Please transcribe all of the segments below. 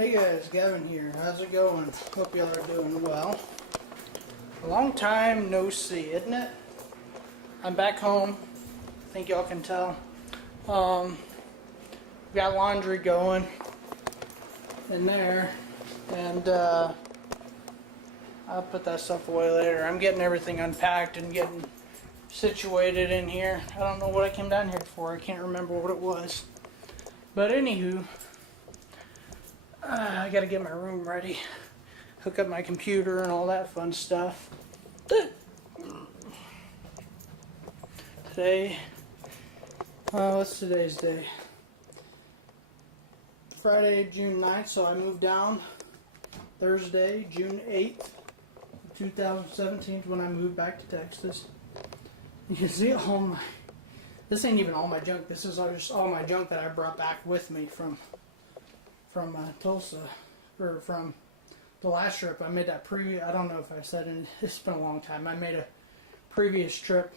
Hey guys, Gavin here. How's it going? Hope y'all are doing well. A long time no see, isn't it? I'm back home. I think y'all can tell. Got laundry going in there, and I'll put that stuff away later. I'm getting everything unpacked and getting situated in here. I don't know what I came down here for. I can't remember what it was. But anywho, I gotta get my room ready, hook up my computer and all that fun stuff. Today, what's today's day? Friday, June 9th, so I moved down Thursday, June 8th, 2017 when I moved back to Texas. You can see all my, this ain't even all my junk, this is just all my junk that I brought back with me from Tulsa, or from the last trip. I made that I don't know if I said it, it's been a long time. I made a previous trip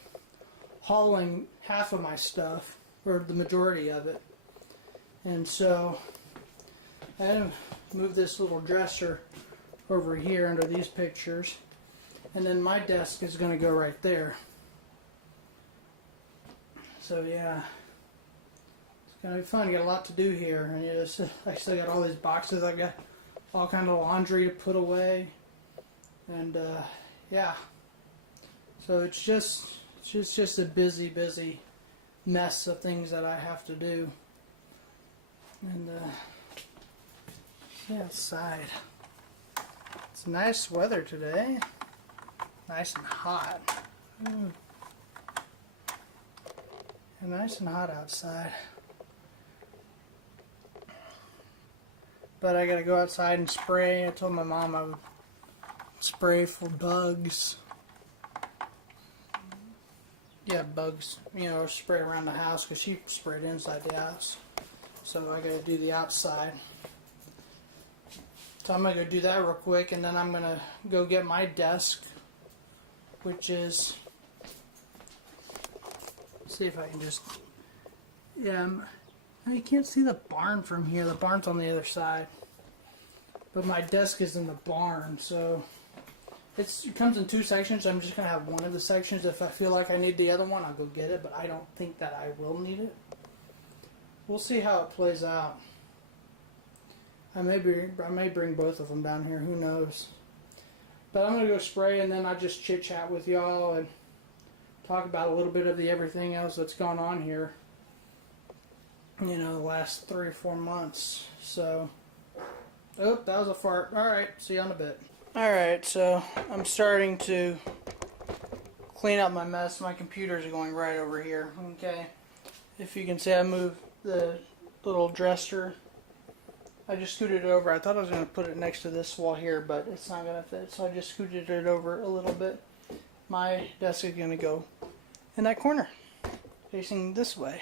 hauling half of my stuff, or the majority of it. And so I had to move this little dresser over here under these pictures, and then my desk is going to go right there. So yeah, it's going to be fun. Got a lot to do here, and I still got all these boxes. I got all kind of laundry to put away, and yeah. So it's just a busy mess of things that I have to do. And yeah, outside. It's nice weather today. Nice and hot. And nice and hot outside. But I gotta go outside and spray. I told my mom I would spray for bugs. Yeah, bugs, spray around the house, because she sprayed inside the house. So I gotta do the outside. So I'm gonna go do that real quick, and then I'm gonna go get my desk, which is, see if I can just, yeah, you can't see the barn from here. The barn's on the other side. But my desk is in the barn, so it comes in two sections. I'm just going to have one of the sections. If I feel like I need the other one, I'll go get it, but I don't think that I will need it. We'll see how it plays out. I may bring both of them down here, who knows. But I'm going to go spray, and then I'll just chit-chat with y'all and talk about a little bit of everything else that's gone on here, the last 3 or 4 months. So, oh, that was a fart. Alright, see you in a bit. Alright, so I'm starting to clean up my mess. My computers are going right over here, okay? If you can see, I moved the little dresser. I just scooted it over. I thought I was going to put it next to this wall here, but it's not going to fit, so I just scooted it over a little bit. My desk is going to go in that corner, facing this way.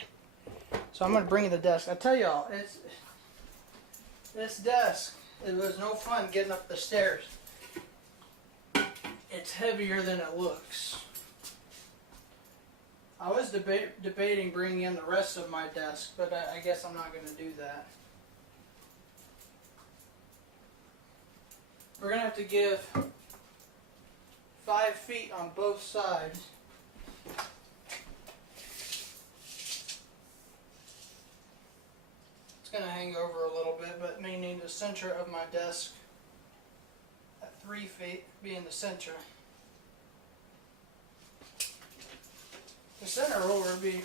So I'm going to bring the desk. I tell y'all, this desk, it was no fun getting up the stairs. It's heavier than it looks. I was debating bringing in the rest of my desk, but I guess I'm not going to do that. We're going to have to give 5 feet on both sides. It's going to hang over a little bit, but meaning the center of my desk at 3 feet being the center. The center over would be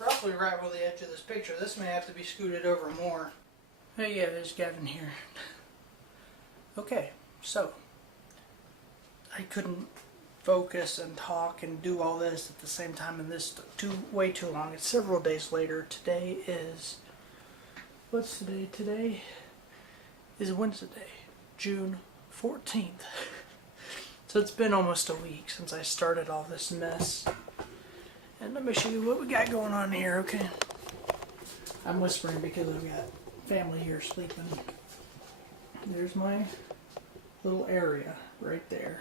roughly right where the edge of this picture. This may have to be scooted over more. Hey, yeah, there's Gavin here. Okay, so I couldn't focus and talk and do all this at the same time, and this took way too long. It's several days later. Today is, what's today? Today is Wednesday, June 14th. So it's been almost a week since I started all this mess. And let me show you what we got going on here, okay? I'm whispering because I've got family here sleeping. There's my little area right there.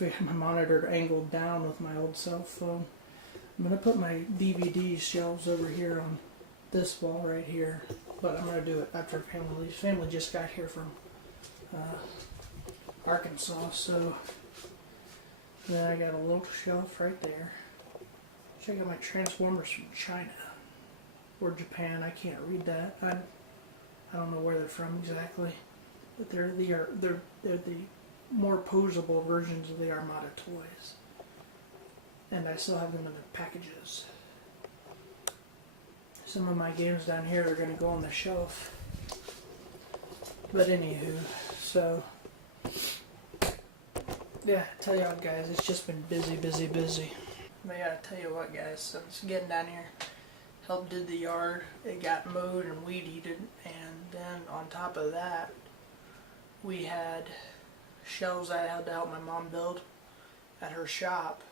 I have my monitor angled down with my old cell phone. I'm going to put my DVD shelves over here on this wall right here. but I'm going to do it after family leaves. Family just got here from Arkansas, so then I got a little shelf right there. Check out my Transformers from China or Japan. I can't read that. I don't know where they're from exactly, but they're the more posable versions of the Armada toys, and I still have them in the packages. Some of my games down here are going to go on the shelf, but anywho, so yeah, tell y'all guys, it's just been busy. But yeah, I tell you what guys, so it's getting down here, helped did the yard, it got mowed and weed eated, and then on top of that, we had shelves I had to help my mom build at her shop,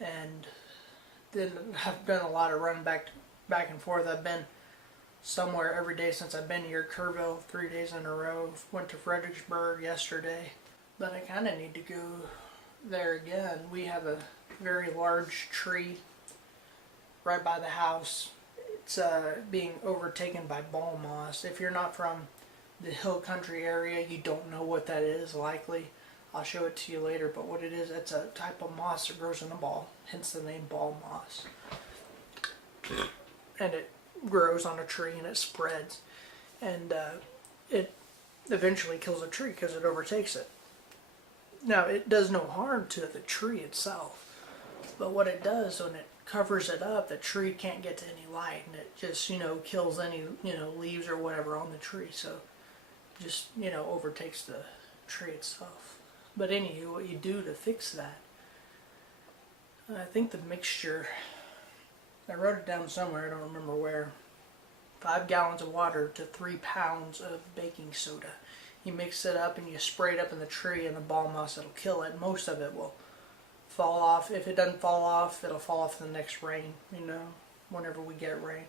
and then I've done a lot of running back and forth. I've been somewhere every day since I've been here. Kerrville 3 days in a row, went to Fredericksburg yesterday, but I kind of need to go there again. We have a very large tree right by the house. It's being overtaken by ball moss. If you're not from the hill country area, you don't know what that is likely. I'll show it to you later, but what it is, it's a type of moss that grows in a ball, hence the name ball moss. And it grows on a tree and it spreads, and it eventually kills a tree because it overtakes it. Now it does no harm to the tree itself, but what it does when it covers it up, the tree can't get to any light, and it just kills any leaves or whatever on the tree, so just overtakes the tree itself. But anywho, what you do to fix that, I think the mixture, I wrote it down somewhere, I don't remember where, 5 gallons of water to 3 pounds of baking soda. You mix it up and you spray it up in the tree, and the ball moss, it'll kill it. Most of it will fall off. If it doesn't fall off, it'll fall off in the next rain, whenever we get rain.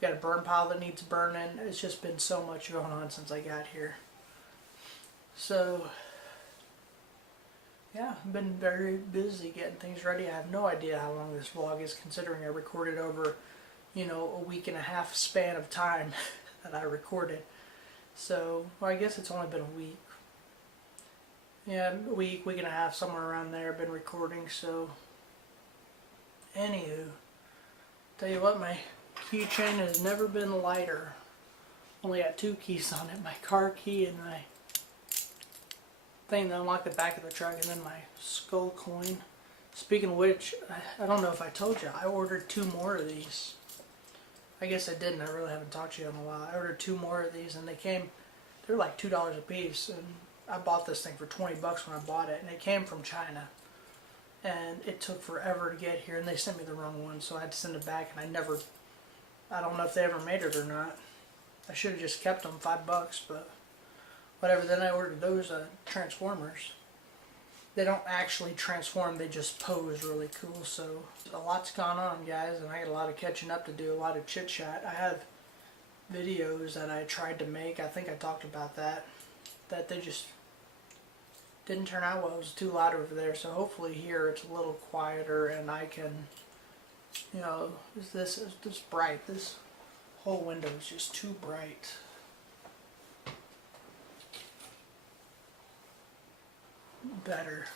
We got a burn pile that needs burning. It's just been so much going on since I got here. So yeah, I've been very busy getting things ready. I have no idea how long this vlog is, considering I recorded over, a week and a half span of time that I recorded. So, well, I guess it's only been a week. Yeah, a week and a half, somewhere around there I've been recording, so anywho, tell you what, my keychain has never been lighter. Only got 2 keys on it, my car key and my thing to unlock the back of the truck, and then my skull coin. Speaking of which, I don't know if I told you, I ordered 2 more of these. I guess I didn't, I really haven't talked to you in a while. I ordered 2 more of these, and they were like $2 a piece, and I bought this thing for 20 bucks when I bought it, and it came from China. And it took forever to get here, and they sent me the wrong one, so I had to send it back, and I don't know if they ever made it or not. I should have just kept them, $5, but whatever. Then I ordered those Transformers. They don't actually transform, they just pose really cool. So a lot's gone on, guys, and I got a lot of catching up to do, a lot of chit chat. I have videos that I tried to make, I think I talked about that they just didn't turn out well. It was too loud over there, so hopefully here it's a little quieter and I can, this is just bright. This whole window is just too bright. Better.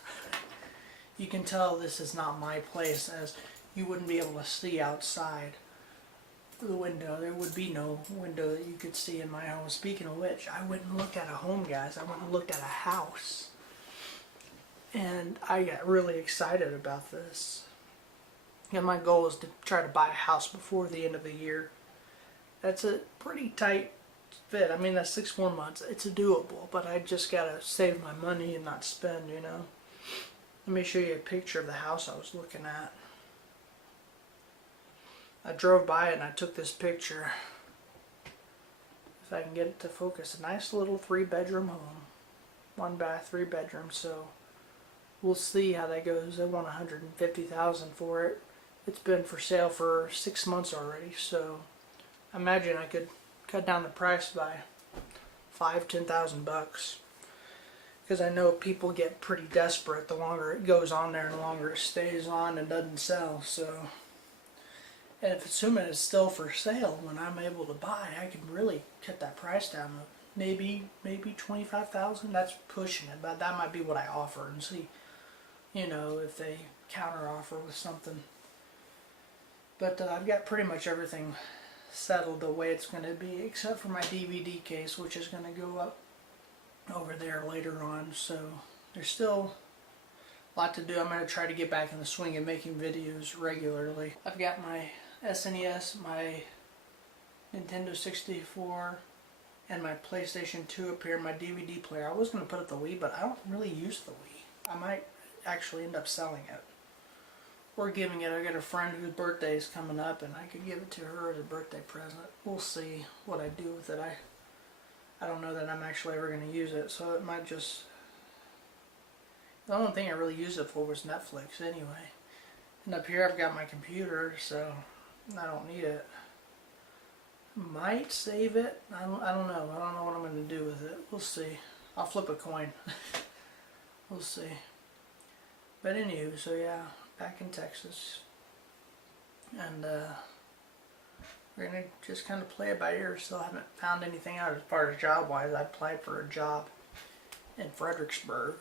You can tell this is not my place, as you wouldn't be able to see outside the window. There would be no window that you could see in my home. Speaking of which, I went and looked at a home, guys. I went and looked at a house, and I got really excited about this. And my goal is to try to buy a house before the end of the year. That's a pretty tight fit. I mean, that's 6 more months. It's doable, but I just gotta save my money and not spend, Let me show you a picture of the house I was looking at. I drove by it and I took this picture. If I can get it to focus. A nice little 3-bedroom home. 1 bath, 3 bedrooms, so we'll see how that goes. I want $150,000 for it. It's been for sale for 6 months already, so I imagine I could cut down the price by $5,000-10,000, because I know people get pretty desperate the longer it goes on there and the longer it stays on and doesn't sell. So And if assuming it's still for sale when I'm able to buy, I can really cut that price down. Maybe 25,000. That's pushing it, but that might be what I offer and see, if they counter offer with something. But I've got pretty much everything settled the way it's going to be, except for my DVD case, which is going to go up over there later on. So there's still a lot to do. I'm going to try to get back in the swing of making videos regularly. I've got my SNES, my Nintendo 64, and my PlayStation 2 up here, my DVD player. I was going to put up the Wii, but I don't really use the Wii. I might actually end up selling it or giving it. I got a friend whose birthday is coming up, and I could give it to her as a birthday present. We'll see what I do with it. I don't know that I'm actually ever going to use it, so it might just... The only thing I really used it for was Netflix anyway. And up here I've got my computer, so I don't need it. Might save it. I don't know. I don't know what I'm going to do with it. We'll see. I'll flip a coin. We'll see. But anywho, so yeah, back in Texas. And we're going to just kind of play it by ear. Still haven't found anything out as far as job-wise. I applied for a job in Fredericksburg.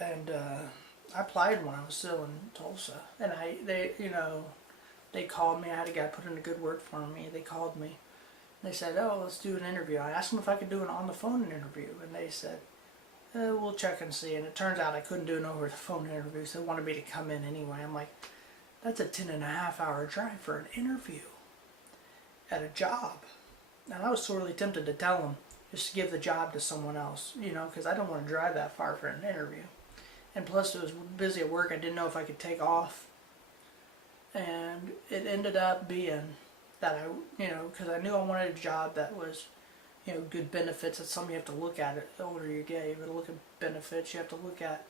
And I applied when I was still in Tulsa. And they called me. I had a guy put in a good word for me. They called me. They said, "Oh, let's do an interview." I asked them if I could do an on-the-phone interview, and they said, "We'll check and see." And it turns out I couldn't do an over-the-phone interview, so they wanted me to come in anyway. I'm like, that's a 10.5-hour drive for an interview at a job. And I was sorely tempted to tell them just to give the job to someone else, because I don't want to drive that far for an interview. And plus, it was busy at work. I didn't know if I could take off. And it ended up being that because I knew I wanted a job that was, good benefits. That's something you have to look at it. The older you get, you have to look at benefits. You have to look at,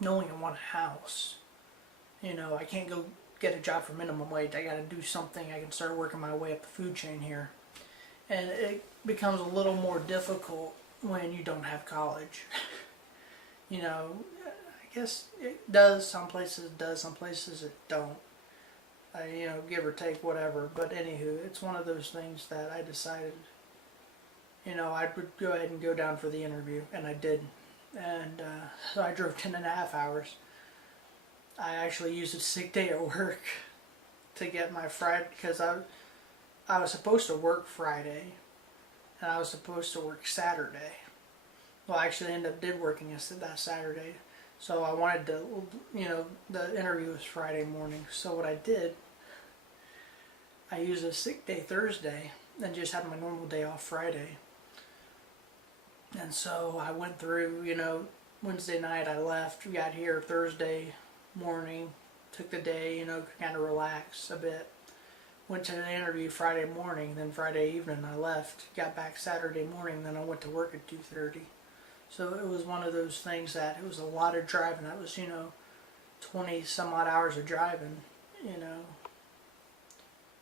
knowing I want a house. I can't go get a job for minimum wage. I got to do something. I can start working my way up the food chain here. And it becomes a little more difficult when you don't have college. I guess it does. Some places it does. Some places it don't. Give or take, whatever. But anywho, it's one of those things that I decided, I would go ahead and go down for the interview, and I did. And so I drove 10.5 hours. I actually used a sick day at work to get my Friday, because I was supposed to work Friday, and I was supposed to work Saturday. Well, I actually did working that Saturday. So I wanted to, the interview was Friday morning. So what I did, I used a sick day Thursday and just had my normal day off Friday. And so I went through, Wednesday night I left, got here Thursday morning, took the day, kind of relax a bit. Went to the interview Friday morning, then Friday evening I left, got back Saturday morning, then I went to work at 2:30. So it was one of those things that it was a lot of driving. That was, 20 some odd hours of driving, In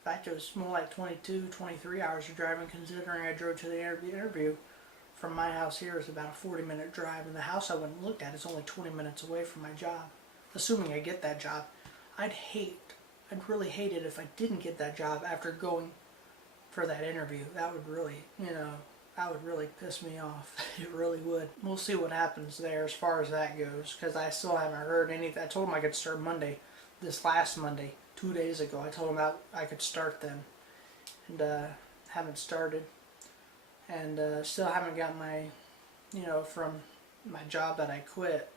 fact, it was more like 22, 23 hours of driving, considering I drove to the interview. From my house here is about a 40-minute drive, and the house I went and looked at is only 20 minutes away from my job. Assuming I get that job, I'd really hate it if I didn't get that job after going for that interview. That would really, that would really piss me off. It really would. We'll see what happens there as far as that goes, because I still haven't heard anything. I told them I could start Monday, this last Monday, 2 days ago. I told them that I could start then, and haven't started, and still haven't got my, from my job that I quit.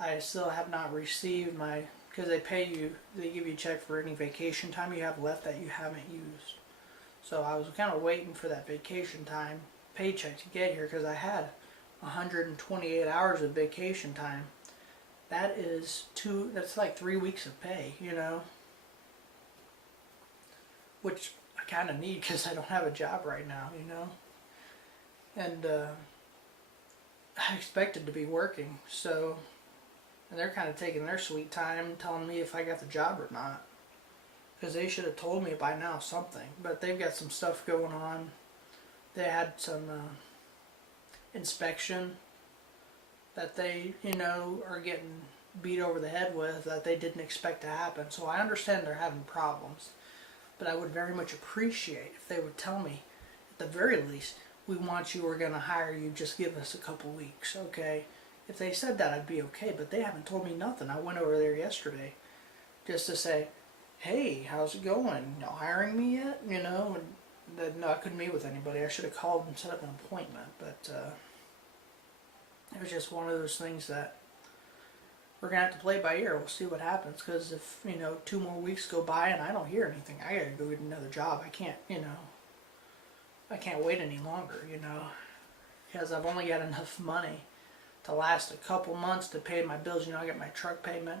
I still have not received my, because they give you a check for any vacation time you have left that you haven't used. So I was kind of waiting for that vacation time paycheck to get here, because I had 128 hours of vacation time. That's like 3 weeks of pay, which I kind of need because I don't have a job right now, and I expected to be working, so, and they're kind of taking their sweet time telling me if I got the job or not. Because they should have told me by now something. But they've got some stuff going on. They had some inspection that they, are getting beat over the head with that they didn't expect to happen. So I understand they're having problems, but I would very much appreciate if they would tell me, at the very least, we want you, we're going to hire you, just give us a couple weeks, okay? If they said that, I'd be okay, but they haven't told me nothing. I went over there yesterday just to say, hey, how's it going? Y'all hiring me yet? You know, and then, no, I couldn't meet with anybody. I should have called and set up an appointment, but it was just one of those things that we're going to have to play by ear. We'll see what happens, because if, 2 more weeks go by and I don't hear anything, I got to go get another job. I can't, I can't wait any longer, because I've only got enough money to last a couple months to pay my bills. I get my truck payment,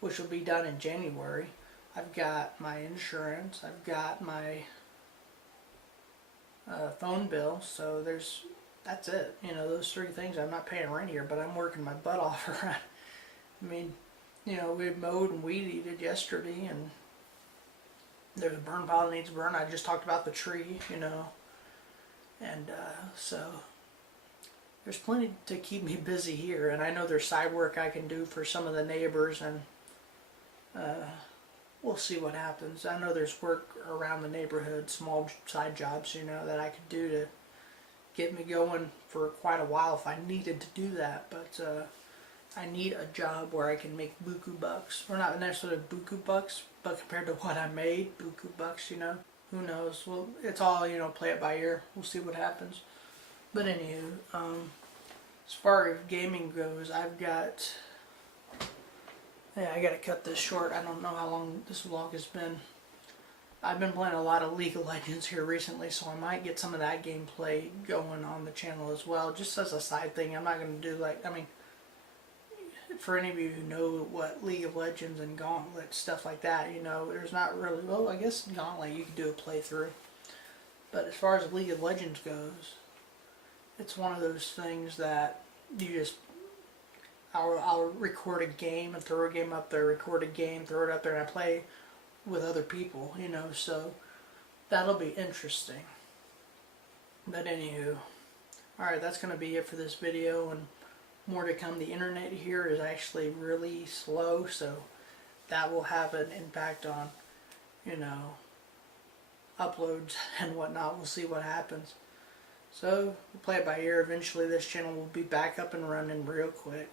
which will be done in January. I've got my insurance. I've got my phone bill. So that's it. Those 3 things. I'm not paying rent here, but I'm working my butt off around. I mean, we mowed and weed eated yesterday, and there's a burn pile that needs burn. I just talked about the tree, and so there's plenty to keep me busy here. And I know there's side work I can do for some of the neighbors, and we'll see what happens. I know there's work around the neighborhood, small side jobs, that I could do to get me going for quite a while if I needed to do that. But I need a job where I can make buku bucks. Or not necessarily buku bucks, but compared to what I made, buku bucks, who knows? Well, it's all, play it by ear. We'll see what happens. But anywho, as far as gaming goes, I gotta cut this short. I don't know how long this vlog has been. I've been playing a lot of League of Legends here recently, so I might get some of that gameplay going on the channel as well, just as a side thing. I'm not gonna do for any of you who know what League of Legends and Gauntlet, stuff like that, there's not really, well, I guess Gauntlet you can do a playthrough. But as far as League of Legends goes, it's one of those things that I'll record a game and throw a game up there, record a game, throw it up there, and I play with other people, so that'll be interesting. But anywho, alright, that's going to be it for this video, and more to come. The internet here is actually really slow, so that will have an impact on, uploads and whatnot. We'll see what happens. So, we'll play it by ear. Eventually this channel will be back up and running real quick.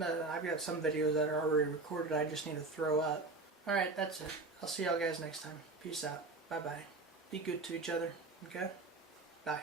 I've got some videos that are already recorded, I just need to throw up. Alright, that's it. I'll see y'all guys next time. Peace out. Bye bye. Be good to each other, okay? Bye.